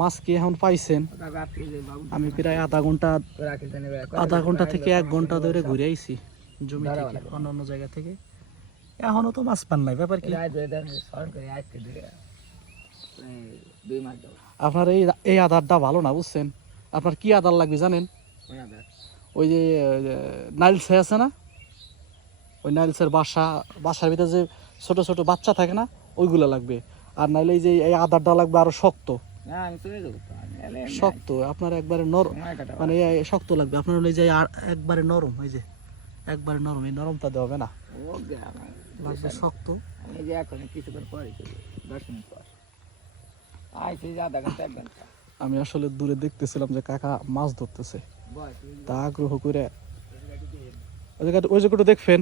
মাছ কি এখন পাইছেন? আমি প্রায় আধা ঘন্টা থেকে 1 ঘন্টা ধরে ঘুরে আইছি জমি থেকে, অন্য জায়গা থেকে। এখনো তো মাছ পান নাই, ব্যাপার কি? আপনার এই আধারটা ভালো না, বুঝছেন? আপনার কি আধার লাগবে জানেন? ওই যে নাইলসে আছে না, ওই নাইলসের বাসার ভিতরে যে ছোট ছোট বাচ্চা থাকে না, ওইগুলো লাগবে। আর নাইলে এই যে এই আধারটা লাগবে আরো শক্ত শক্ত। আপনার একবারে নরম, মানে শক্ত লাগবে আপনার। ওই যে একবারে নরম, এই যে একবারে নরম, এই নরমটা দেওয়া হবে না, লাগবে শক্ত। আমি আসলে দূরে দেখতেছিলাম যে কাকা মাছ ধরতেছে, তা আগ্রহ করে ওই জায়গাটা দেখবেন।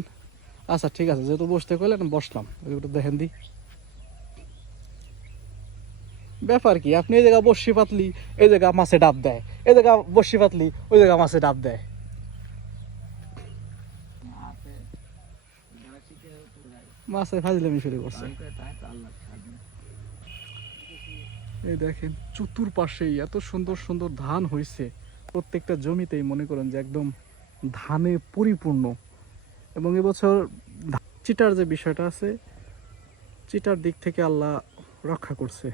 আচ্ছা ঠিক আছে, যেহেতু বসতে কইলেন বসলাম, ওই জায়গাটা দেখেন দি। ব্যাপার কি, আপনি এই জায়গা বসি পাতলি, এই জায়গা মাছে ডাব দেয়, এই জায়গা বসি পাতলি, ওই জায়গা মাছে ডাব দেয়। মাছে ফাজলামি শুরু করছে। এই দেখেন চতুর্পাশেই এত সুন্দর সুন্দর ধান হয়েছে, প্রত্যেকটা জমিতেই মনে করেন যে একদম ধানে পরিপূর্ণ। এবং এবছর চিটার যে বিষয়টা আছে, চিটার দিক থেকে আল্লাহ রক্ষা করছে।